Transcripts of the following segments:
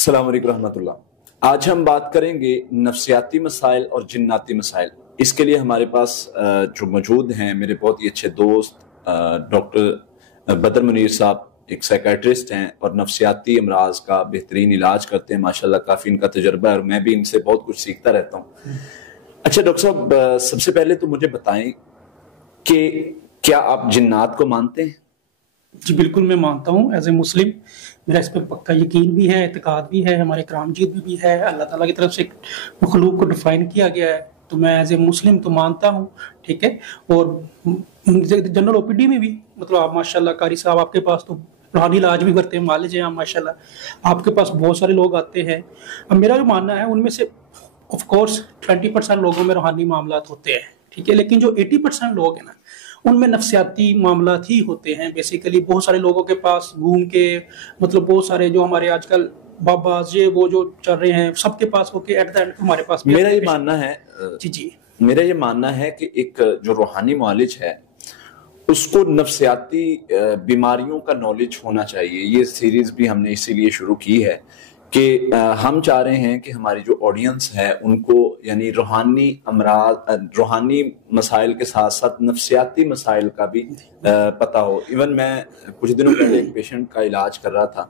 السلام علیکم رحمۃ اللہ۔ آج ہم بات کریں گے نفسیاتی مسائل اور جناتی مسائل۔ اس کے لیے ہمارے پاس جو موجود ہیں میرے بہت ہی اچھے دوست ڈاکٹر بدر منیر صاحب، ایک سائیکیٹرسٹ ہیں اور نفسیاتی امراض کا بہترین علاج کرتے ہیں، ماشاءاللہ کافی ان کا تجربہ ہے اور میں بھی ان سے بہت کچھ سیکھتا رہتا ہوں۔ اچھا ڈاکٹر صاحب، سب سے پہلے تو مجھے بتائیں کہ کیا آپ جنات کو مانتے ہیں؟ جی بالکل میں مانتا ہوں، ایز اے مسلم میرا اس پہ پکا یقین بھی ہے، اعتقاد بھی ہے، ہمارے کرام جیت بھی ہے، اللہ تعالیٰ کی طرف سے مخلوق کو ڈیفائن کیا گیا ہے، تو میں ایز اے مسلم تو مانتا ہوں، ٹھیک ہے۔ اور جنرل او پی ڈی میں بھی مطلب آپ ماشاءاللہ قاری صاحب آپ کے پاس تو روحانی علاج بھی کرتے ہیں، مالج ہیں آپ ماشاءاللہ، آپ کے پاس بہت سارے لوگ آتے ہیں۔ اب میرا جو ماننا ہے ان میں سے آف کورس 20% لوگوں میں روحانی معاملات ہوتے ہیں، ٹھیک ہے، لیکن جو 80% لوگ ہیں نا ان میں نفسیاتی معاملات ہی ہوتے ہیں۔ بیسیکلی بہت سارے لوگوں کے پاس گھوم کے مطلب بہت سارے جو ہمارے آج کل بابا وہ جو چل رہے ہیں سب کے پاس ہو کے ایٹ دا اینڈ ہمارے پاس میرا یہ ماننا ہے جی میرا یہ ماننا ہے کہ ایک جو روحانی معالج ہے اس کو نفسیاتی بیماریوں کا نالج ہونا چاہیے۔ یہ سیریز بھی ہم نے اسی لیے شروع کی ہے کہ ہم چاہ رہے ہیں کہ ہماری جو آڈینس ہے ان کو یعنی روحانی امراض، روحانی مسائل کے ساتھ ساتھ نفسیاتی مسائل کا بھی پتہ ہو۔ ایون میں کچھ دنوں پہلے ایک پیشنٹ کا علاج کر رہا تھا،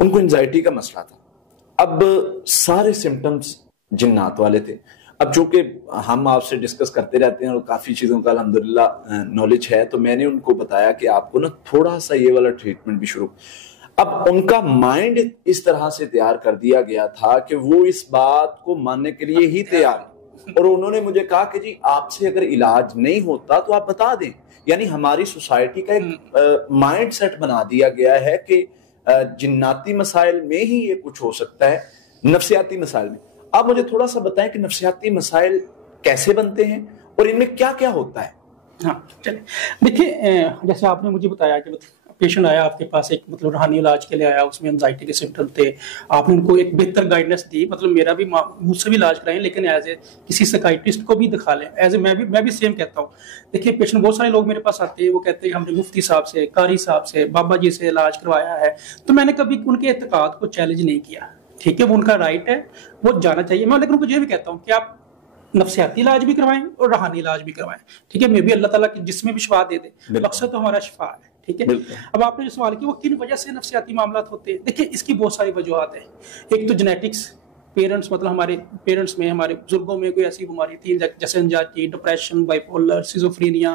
ان کو انزائٹی کا مسئلہ تھا۔ اب سارے سمٹمز جنات والے تھے۔ اب چونکہ ہم آپ سے ڈسکس کرتے رہتے ہیں اور کافی چیزوں کا الحمدللہ نالج ہے، تو میں نے ان کو بتایا کہ آپ کو نا تھوڑا سا یہ والا ٹریٹمنٹ بھی شروع۔ اب ان کا مائنڈ اس طرح سے تیار کر دیا گیا تھا کہ وہ اس بات کو ماننے کے لیے ہی تیار، اور انہوں نے مجھے کہا کہ جی آپ سے اگر علاج نہیں ہوتا تو آپ بتا دیں۔ یعنی ہماری سوسائٹی کا ایک مائنڈ سیٹ بنا دیا گیا ہے کہ جناتی مسائل میں ہی یہ کچھ ہو سکتا ہے، نفسیاتی مسائل میں۔ آپ مجھے تھوڑا سا بتائیں کہ نفسیاتی مسائل کیسے بنتے ہیں اور ان میں کیا کیا ہوتا ہے؟ ہاں چلیں، دیکھیے جیسے آپ نے مجھے بتایا کہ پیشنٹ آیا آپ کے پاس ایک مطلب روحانی علاج کے لیے آیا، اس میں انزائٹی کے سمپٹم تھے، آپ نے ان کو ایک بہتر گائیڈنس دی، مطلب میرا بھی مجھ سے بھی علاج کرائیں لیکن ایز اے کسی سائیکیٹرسٹ کو بھی دکھا لیں، ایز اے میں بھی سیم کہتا ہوں۔ دیکھیے پیشنٹ بہت سارے لوگ میرے پاس آتے ہیں، وہ کہتے ہیں ہم نے مفتی صاحب سے، قاری صاحب سے، بابا جی سے علاج کروایا ہے، تو میں نے کبھی ان کے اعتقاد کو چیلنج نہیں کیا، ٹھیک ہے، وہ ان کا رائٹ ہے، وہ جانا چاہیے۔ میں لیکن ان کو یہ بھی کہتا ہوں کہ آپ نفسیاتی علاج بھی کروائیں اور روحانی علاج بھی کروائیں، ٹھیک ہے، میں بھی اللہ تعالیٰ کی جس میں بھی شفا دے دے، مقصد تو ہمارا شفا ہے، ٹھیک ہے۔ اب آپ نے جو سوال کیا وہ کن وجہ سے نفسیاتی معاملات ہوتے ہیں، دیکھیں اس کی بہت ساری وجوہات ہیں۔ ایک تو جینیٹکس، پیرنٹس مطلب ہمارے پیرنٹس میں، ہمارے بزرگوں میں کوئی ایسی بیماری تھی جیسے انزائٹی، ڈپریشن، بائیپولر، سیزوفرینیا،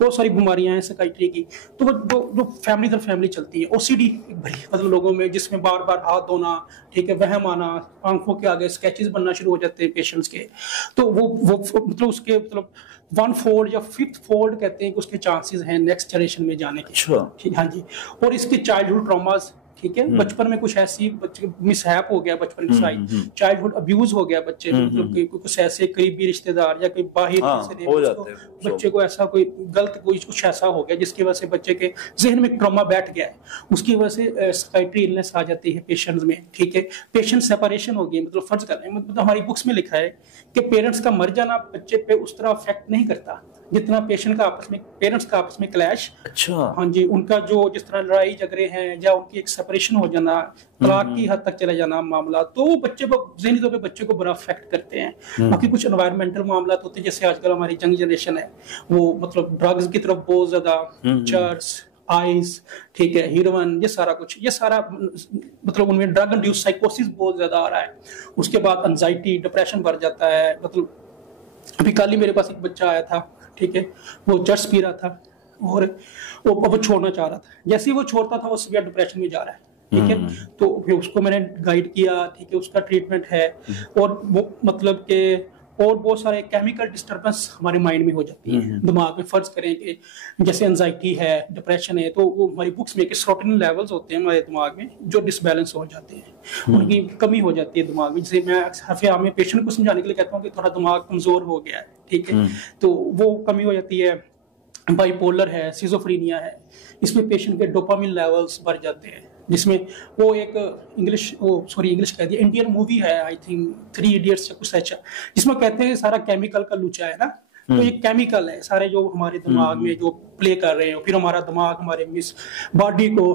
بہت ساری بیماریاں ہیں سائیکٹری کی، تو وہ جو فیملی در فیملی چلتی ہے۔ او سی ڈی بڑی مطلب لوگوں میں، جس میں بار بار ہاتھ دھونا، ٹھیک ہے، وہم آنا، آنکھوں کے آگے اسکیچز بننا شروع ہو جاتے ہیں پیشنٹس کے، تو وہ مطلب اس کے مطلب 1 فولڈ یا 5 فولڈ کہتے ہیں کہ اس کے چانسز ہیں نیکسٹ جنریشن میں جانے کے، ہاں جی۔ اور اس کے چائلڈہڈ ٹراماز، ٹھیک ہے، بچپن میں کچھ ایسی مس ہیپ ہو گیا، بچپن کی چائلڈہڈ ابیوز ہو گیا بچے، مطلب کچھ ایسے قریبی رشتے دار یا کوئی باہر سے بچے کو ایسا کوئی غلط کچھ ایسا ہو گیا جس کی وجہ سے بچے کے ذہن میں ٹراما بیٹھ گیا ہے، اس کی وجہ سے سائیکٹری النس آ جاتی ہے پیشنٹس میں، ٹھیک ہے۔ پیشنٹ سیپریشن ہو گئی، مطلب فرض کر رہے ہیں، مطلب ہماری بکس میں لکھا ہے کہ پیرنٹس کا مر جانا بچے پہ اس طرح افیکٹ نہیں کرتا جتنا پیشنٹ کا آپس میں، پیرنٹس کا آپس میں کلیش، اچھا، ہاں جی، ان کا جو جس طرح لڑائی جھگڑے ہیں یا ان کی ایک سپریشن ہو جانا، طلاق کی حد تک چلا جانا معاملات، تو وہ بچے کو ذہنی طور پہ بچے کو برا افیکٹ کرتے ہیں۔ باقی کچھ انوائرمنٹل معاملات ہوتے ہیں، جیسے آج کل ہماری ینگ جنریشن ہے وہ مطلب ڈرگز کی طرف بہت زیادہ، چرس، آئس، ٹھیک ہے، ہیروئن، یہ سارا مطلب ان میں ڈرگ انڈیوس سائیکوسس بہت زیادہ آ رہا ہے۔ اس کے بعد انزائٹی، ڈپریشن بڑھ جاتا ہے۔ مطلب ابھی کل ہی میرے پاس ایک بچہ آیا تھا، ٹھیک ہے، وہ چرس پی رہا تھا اور وہ چھوڑنا چاہ رہا تھا، جیسے ہی وہ چھوڑتا تھا وہ سیویئر ڈپریشن میں جا رہا ہے، ٹھیک ہے، تو پھر اس کو میں نے گائیڈ کیا، ٹھیک ہے، اس کا ٹریٹمنٹ ہے، اور وہ مطلب کہ اور بہت سارے کیمیکل ڈسٹربنس ہمارے مائنڈ میں ہو جاتی ہیں دماغ میں۔ فرض کریں کہ جیسے انزائٹی ہے، ڈپریشن ہے، تو وہ ہماری بکس میں کہ سیروٹونن لیولز ہوتے ہیں ہمارے دماغ میں جو ڈس بیلنس ہو جاتے ہیں، ان کی کمی ہو جاتی ہے دماغ میں، جسے میں حرف عام میں پیشنٹ کو سمجھانے کے لیے کہتا ہوں کہ تھوڑا دماغ کمزور ہو گیا ہے، ٹھیک ہے، تو وہ کمی ہو جاتی ہے۔ بائی پولر ہے، سیزوفرینیا ہے، اس میں پیشنٹ کے ڈوپامین لیولز بڑھ جاتے ہیں، جس میں وہ ایک انگلش کہہ دیا، انڈین مووی ہے آئی تھنک 3 ایڈیٹس یا کچھ ایسا، جس میں کہتے ہیں سارا کیمیکل کا لوچا ہے نا، تو یہ کیمیکل ہے سارے جو ہمارے دماغ میں جو پلے کر رہے ہیں، پھر ہمارا دماغ ہمارے باڈی کو